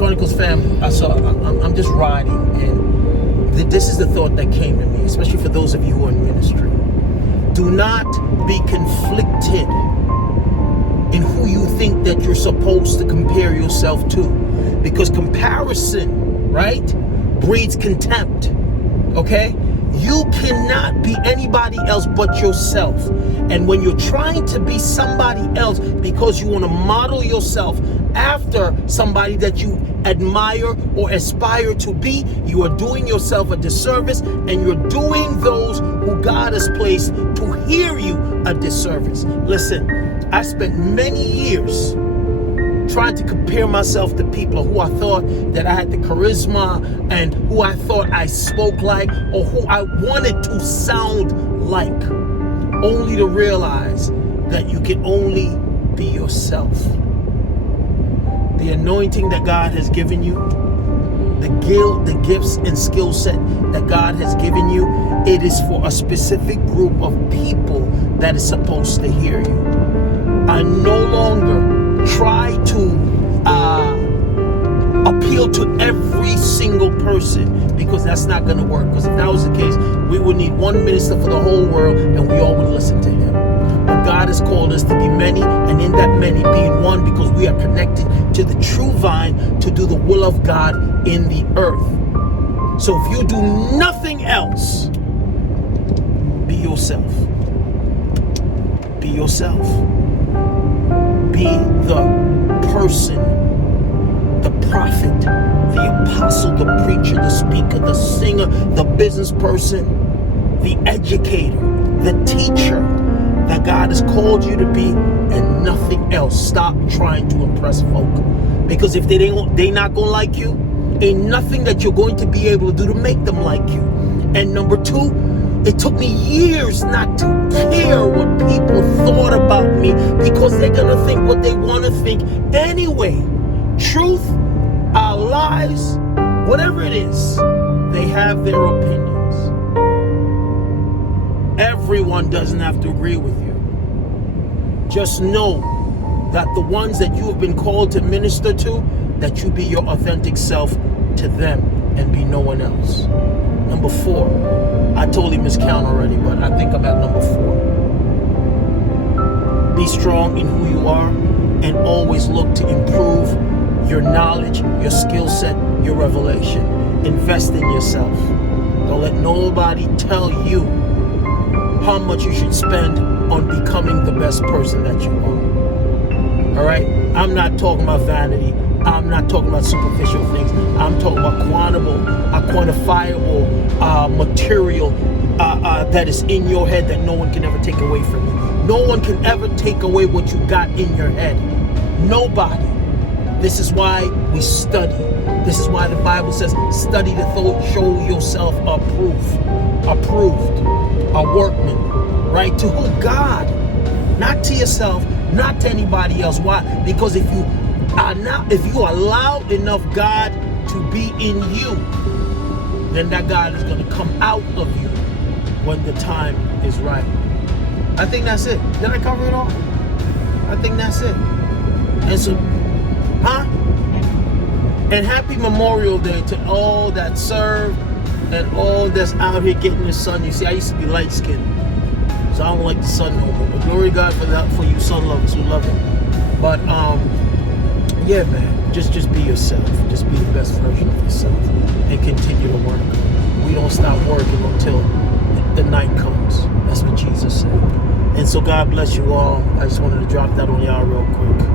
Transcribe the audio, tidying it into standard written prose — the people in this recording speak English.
Chronicles family, I'm just riding, and this is the thought that came to me, especially for those of you who are in ministry. Do not be conflicted in who you think that you're supposed to compare yourself to, because comparison, right, breeds contempt. Okay? You cannot be anybody else but yourself. And when you're trying to be somebody else because you want to model yourself after somebody that you admire or aspire to be, you are doing yourself a disservice, and you're doing those who God has placed to hear you a disservice. Listen, I spent many years trying to compare myself to people who I thought that I had the charisma and who I thought I spoke like, or who I wanted to sound like, only to realize that you can only be yourself. The anointing that God has given you, the gifts and skill set that God has given you, it is for a specific group of people that is supposed to hear you. I no longer try to appeal to every single person, because that's not going to work. Because if that was the case, we would need one minister for the whole world, and we all would listen to him. But God has called us to be many, and in that many being one, because we are connected to the true vine to do the will of God in the earth. So if you do nothing else, be yourself. Be yourself. Be the person, the prophet, the apostle, the preacher, the speaker, the singer, the business person, the educator, the teacher that God has called you to be, and nothing else. Stop trying to impress folk, because if they not gonna like you, ain't nothing that you're going to be able to do to make them like you. And number two, it took me years not to care what people thought about me, because they're going to think what they want to think anyway. Truth, our lies, whatever it is, they have their opinions. Everyone doesn't have to agree with you. Just know that the ones that you have been called to minister to, that you be your authentic self to them and be no one else. Number 4, I totally miscount already, but I think I'm at number 4. Be strong in who you are, and always look to improve your knowledge, your skill set, your revelation. Invest in yourself. Don't let nobody tell you how much you should spend on becoming the best person that you are. All right? I'm not talking about vanity. I'm not talking about superficial things. I'm talking about quantifiable material that is in your head that no one can ever take away from you. No one can ever take away what you got in your head. Nobody. This is why we study. This is why the Bible says, study to show yourself approved, a workman, right? To who? God. Not to yourself, not to anybody else. Why? Because if you allow enough God to be in you, then that God is going to come out of you when the time is right. I think that's it. Did I cover it all? I think that's it. And so, and happy Memorial Day to all that serve and all that's out here getting the sun. You see, I used to be light skinned, so I don't like the sun no more. But glory to God for that, for you sun lovers who love it. But yeah, man, just be yourself. Just be the best version of yourself, and continue to work. We don't stop working until the night comes. That's what Jesus said. And so God bless you all. I just wanted to drop that on y'all real quick.